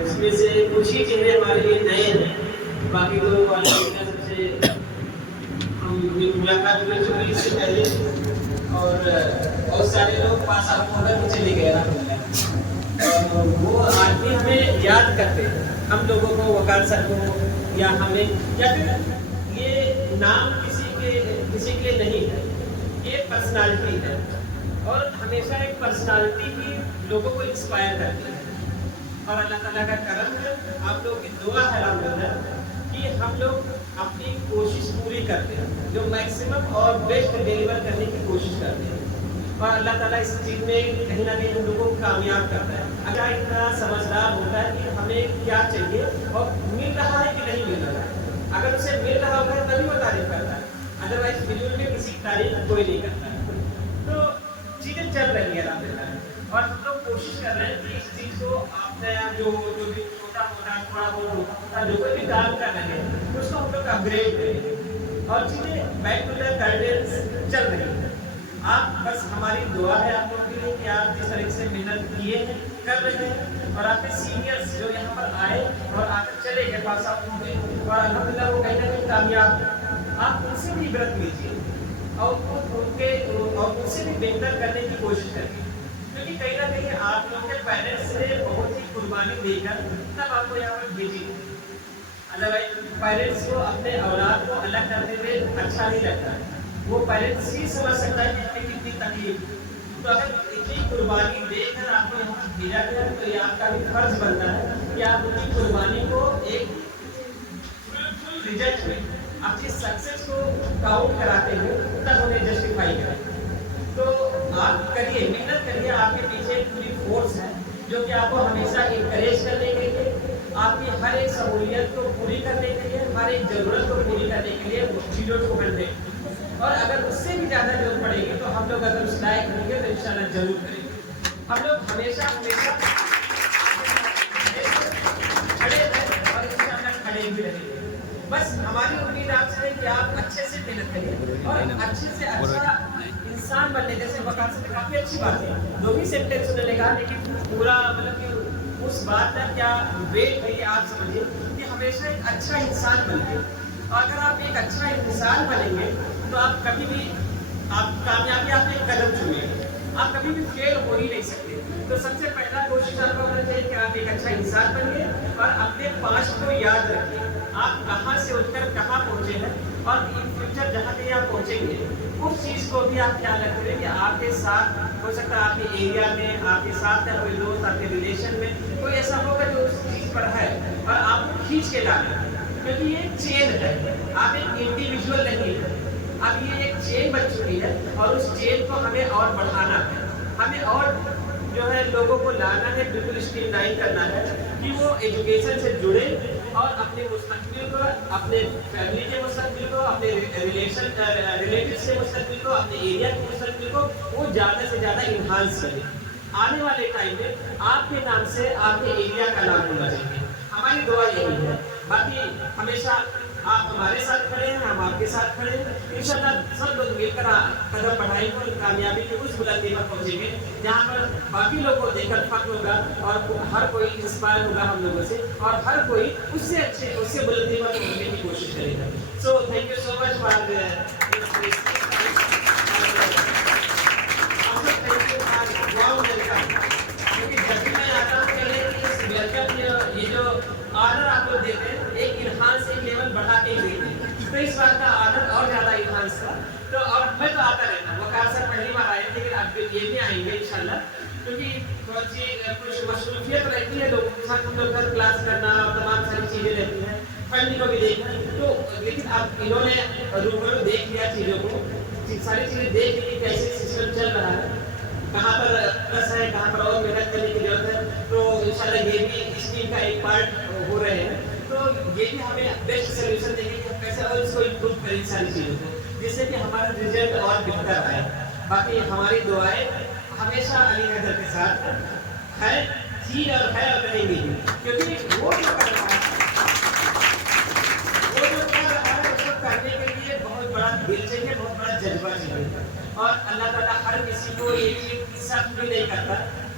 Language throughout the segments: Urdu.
اس میں سے کچھ ہی چہرے ہمارے لیے نئے ہیں، باقی تو والدین سب سے ہم ملاقات کر چکے اس سے پہلے، اور بہت سارے لوگ پاس آؤٹ ہو کر بھی چلے گئے اور وہ آج بھی ہمیں یاد کرتے ہیں، ہم لوگوں کو، وقار صاحب کو، یا ہمیں، یا پھر یہ نام کسی کے لیے نہیں ہے، یہ پرسنالٹی ہے، اور ہمیشہ ایک پرسنالٹی ہی لوگوں کو انسپائر کرتی ہے، اور اللہ تعالیٰ کا کرم ہے، آپ لوگوں کی دعا ہے الحمدللہ کہ ہم لوگ اپنی کوشش پوری کرتے ہیں، جو میکسیمم اور بیسٹ ڈیلیور کرنے کی کوشش کرتے ہیں، اور اللہ تعالیٰ اس چیز میں کہیں نہ کہیں ہم لوگوں کو کامیاب کرتا ہے۔ اگر اتنا سمجھدار ہوتا ہے کہ ہمیں کیا چاہیے اور مل رہا ہے کہ نہیں مل رہا ہے، اگر اسے مل رہا ہوگا تبھی وہ تعریف کرتا ہے، ادروائز فضول میں کسی کی تعریف کوئی نہیں کرتا ہے۔ تو چیزیں چل رہی ہیں الحمدللہ، اور ہم لوگ کوشش کر رہے ہیں کہ اس چیز کو اپنے جو بھی چھوٹا موٹا تھوڑا بہت جو کوئی بھی کام کر رہے ہیں اس کو ہم لوگ اپگریڈ کریں، اور چیزیں بیک ٹو دا گائیڈنس چل رہی ہیں۔ آپ بس ہماری دعا ہے آپ لوگوں کے لیے کہ آپ جس طریقے سے محنت کیے ہیں، کر رہے ہیں، اور آپ کے سینئرس جو یہاں پر آئے اور آ کر چلے گئے پاس آؤٹ ہوئے، اور الحمدللہ وہ کہیں نہ کہیں کامیاب ہیں، آپ ان سے بھی عبرت لیجیے اور ان سے بھی بہتر کرنے کی کوشش کریں، کیونکہ کہیں نہ کہیں آپ لوگوں کے پیرنٹس نے بہت ہی قربانی دے کر تب آپ کو یہاں پر بھیجی، ادروائز پیرنٹس کو اپنے اولاد کو الگ کرنے میں اچھا نہیں لگتا، وہ پیرنٹس ہی سمجھ سکتا ہے کہ ہمیں کتنی تکلیف، تو اگر اتنی قربانی دے کر آپ کو یہاں پر بھیجا گیا تو یہ آپ کا بھی فرض بنتا ہے کہ آپ ان کی قربانی کو ایک ریزلٹ میں اپنی سکسیس کو کاؤنٹ کراتے ہوئے تب انہیں جسٹیفائی کریں۔ تو آپ کریے، محنت کریے، آپ کے پیچھے ایک پوری فورس ہے جو کہ آپ کو ہمیشہ انکریج کرنے کے لیے، آپ کی ہر ایک سہولیت کو پوری کرنے کے لیے، ہر ایک ضرورت کو پوری کرنے کے لیے 0-100، اور اگر اس سے بھی زیادہ ضرورت پڑے گی تو ہم لوگ اگر اس لائق ہوں گے تو انشاءاللہ ضرور کریں گے۔ ہم لوگ ہمیشہ کھڑے رہیں اور انشاءاللہ کھڑے بھی رہیں گے۔ بس ہماری امید آپ سے ہے کہ آپ اچھے سے محنت کریں اور اچھے سے اچھا انسان بننے، جیسے وقار سے کافی اچھی بات ہے، دو ہی سینٹینس انہوں نے کہا، لیکن پورا مطلب کہ اس بات کا کیا ویٹ ہے یہ آپ سمجھیے کہ ہمیشہ ایک اچھا انسان بنیں، اور اگر آپ ایک اچھا انسان بنیں گے تو آپ کبھی بھی آپ کامیابی آپ ایک قدم چنیں گے، آپ کبھی بھی فیل ہو ہی نہیں سکتے۔ تو سب سے پہلا کوشش آپ کو کرنا چاہیے کہ آپ ایک اچھا انسان بنیے اور اپنے پاسٹ کو یاد رکھیے، آپ کہاں سے اٹھ کر کہاں پہنچے ہیں، اور ان فیوچر جہاں کہیں آپ پہنچیں گے اس چیز کو بھی آپ خیال رکھیں کہ آپ کے ساتھ ہو سکتا ہے آپ کے ایریا میں، آپ کے ساتھ کا کوئی دوست، آپ کے ریلیشن میں کوئی ایسا ہوگا جو اس چیز پر ہے اور آپ کو کھینچ کے لائیں، کیونکہ یہ ایک چین ہے، آپ ایک انڈیویجول نہیں ہے، اب یہ ایک چین بن چکی ہے، اور اس چین کو ہمیں اور بڑھانا ہے، ہمیں اور جو ہے لوگوں کو لانا ہے، بالکل اسٹریم لائن کرنا ہے کہ وہ ایجوکیشن سے جڑے اور اپنے مستقبل کو، اپنے فیملی کے مستقبل کو، اپنے ریلیٹیو سے مستقبل کو، اپنے ایریا کے مستقبل کو وہ زیادہ سے زیادہ انہانس کریں۔ آنے والے ٹائم میں آپ کے نام سے آپ کے ایریا کا نام ہونا چاہیے، ہماری دعا یہی ہے۔ باقی ہمیشہ آپ ہمارے ساتھ کھڑے ہیں، ہم آپ کے ساتھ کھڑے ہیں، انشاءاللہ سب لوگ مل کر قدم بڑھائیں گے اور کامیابی کی اس بلندی پر پہنچیں گے جہاں پر باقی لوگوں کو دیکھ کر فخر ہوگا اور ہر کوئی انسپائر ہوگا ہم لوگوں سے، اور ہر کوئی اس سے بلندی پر پہنچنے کی کوشش کرے گا۔ So thank you so much for order آپ لوگ دیتے ہیں، ایک انہانس ایک لیول بڑھا کے ہی دیتے ہیں، تو اس بار کا آرڈر اور زیادہ انہانس تھا۔ تو اور میں تو آتا رہتا ہوں، وقار صاحب پہلی بار آئے لیکن اب یہ بھی آئیں گے انشاءاللہ، کیونکہ تھوڑا سی کچھ مصروفیت رہتی ہے لوگوں کے ساتھ، ہم لوگ گھر کلاس کرنا اور تمام ساری چیزیں رہتی ہیں، فیملی کو بھی دیکھنا، تو لیکن اب انہوں نے روبرو دیکھ لیا چیزوں کو، ساری چیزیں دیکھ لی کیسے سسٹم چل رہا ہے، کہاں پر پلس ہے، کہاں پر اور محنت کرنے کی ضرورت ہے، تو انشاءاللہ یہ بھی اس ٹیم کا ایک پارٹ ہو رہے ہیں، تو یہ بھی ہمیں بیسٹ سولوشن دیں گے کہ ہم کیسے اور اس کو امپروو کریں ساری چیزوں کو، جس سے کہ ہمارا رزلٹ اور بہتر آئے۔ باقی ہماری دعائیں ہمیشہ علی حیدر کے ساتھ ہے، تھی اور ہے اور رہیں گی، کیونکہ وہ جو کر رہا ہے اس کو کرنے کے لیے بہت بڑا دل چاہیے، بہت بڑا جذبہ چاہیے، اور اللہ تعالیٰ ہر کسی کو ایک سخت بھی نہیں کرتا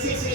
6